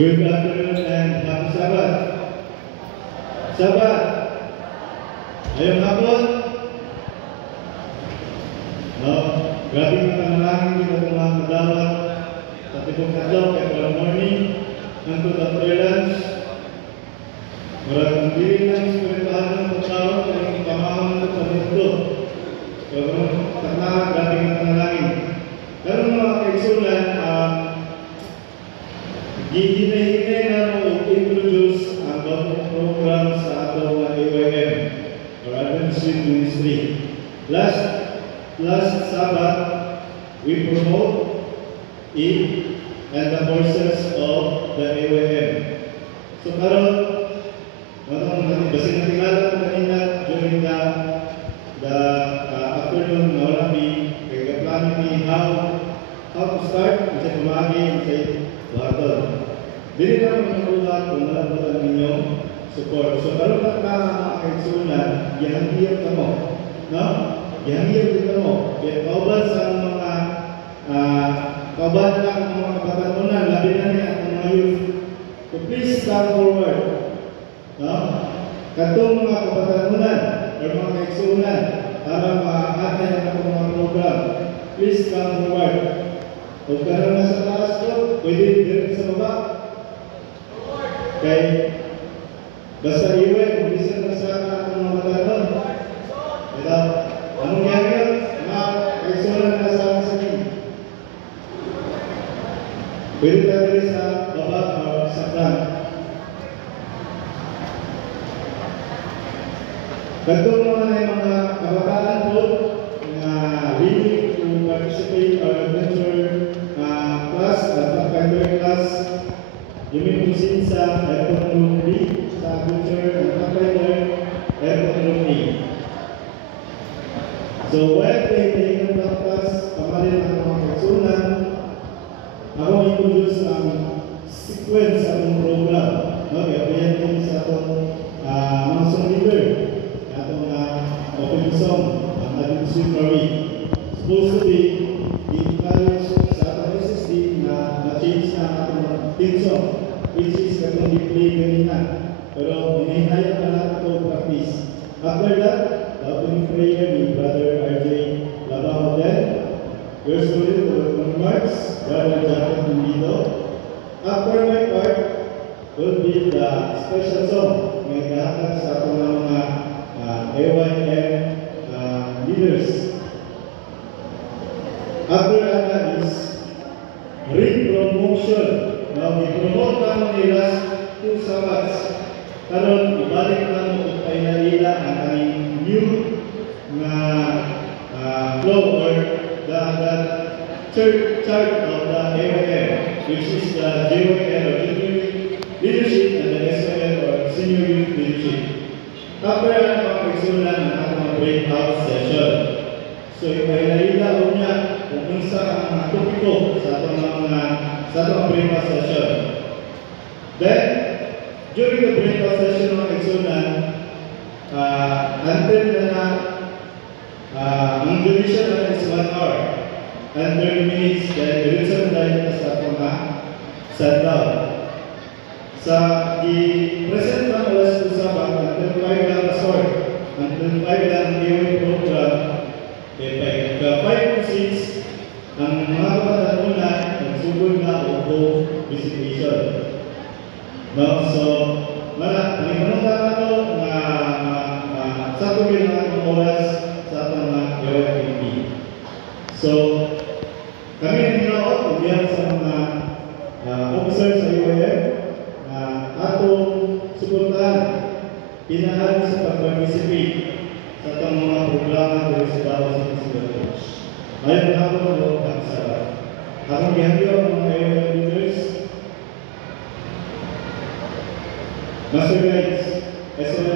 Good afternoon and happy Sabbath. Sabbath. Ayong hapon. Grabe ng panalangin kita ng mga madawat sa tipong kadlaw kay from morning unto the prayer lunch. Maraming diri ng spiritual ng pagkawat ng pamahon sa mundo. Pero grabe ng panalangin. Pero mga kaigsunan, gihinay-hinay na mo introduce ang bagong program sa atong AYM or Adventist Youth Ministry. Last Sabbath, we promote it and the voices of the AYM. So karon, basin natingala ko kanina during the afternoon na wala kaya planning me how to start, kasi kumagi, kasi water. Dili na mga kung nalabutan ninyong support. So, karoon na mga kaigsunan, gihangiyot ka mo. No? Gihangiyot ka mo. Kauban sa mga kauban na ang mga kabatanunan, labi na niya ang mga youth. So, please come forward. No? Katong mga kabatanunan o mga kaigsunan para maakatay na ang mga program. Please come forward. Kung karoon na sa taas ko, pwede direct sa baba. Kaya, basta iwan, kung bisa na sa atong mga tanon. Ito, anong gagawin? Mga kaigsunan na sa akin. Pwede tayo sa baba o sa front. Katong mga kabataan po na willing to participate or adventure class, primary class, yung pusin sa airport room B, sa adventure and airport room A. So while they class, pamarin ang mga kaigsunan, ako introduce ang sequence sa atong program. Kaya pwede sa atong mga song leader, atong open song, ang Adventist Youth Army. Supposed to be encourage sa atong SSD na na-change na atong theme song, which is katong di-play kanina. Pero hinahayang na lahat ito practice. After that, the opening prayer ni Brother RJ Labao then, yours truly to the remarks, Brother Jacob Tundido. After my part, will be the special song na igahatag sa atong mga AYM leaders. After that is re-promotion. Now, i-promote naman nila 2 Sabbaths. Karon ibalik na mo kay nila ang aming new na flow or the church chart of the AYM, which is the JYL or Junior Leadership and the SYL or Senior Youth Leadership. After ang mga kaigsunan ang atong breakout session. So, ipahilahila o niya kung unsa ang mga topiko sa atong breakout session. Then, during the breakout session mga kaigsunan, until na ang duration na is 1 hour and 30 minutes, then diretso na tayo sa atong sundown. Sa i-present ng alas 2 Sabbath, until 5 lang na short, until 5 lang gawin program, kaya 5 to 6, ang mga kapatanunan, nagsugod na o visitation. No? So, panimunong ka na ito na sa tuloy na itong oras sa atong mga UFMP. So, kami ang ginaot, umiyan sa mga officers sa UFM, atong suportahan, pinahal sa pag-participate sa itong mga programa dito sa Davao City Church. Ngayon ako mo ang Sabbath. Akong gihangyo ang mga AYM leaders, Master Guides, SOS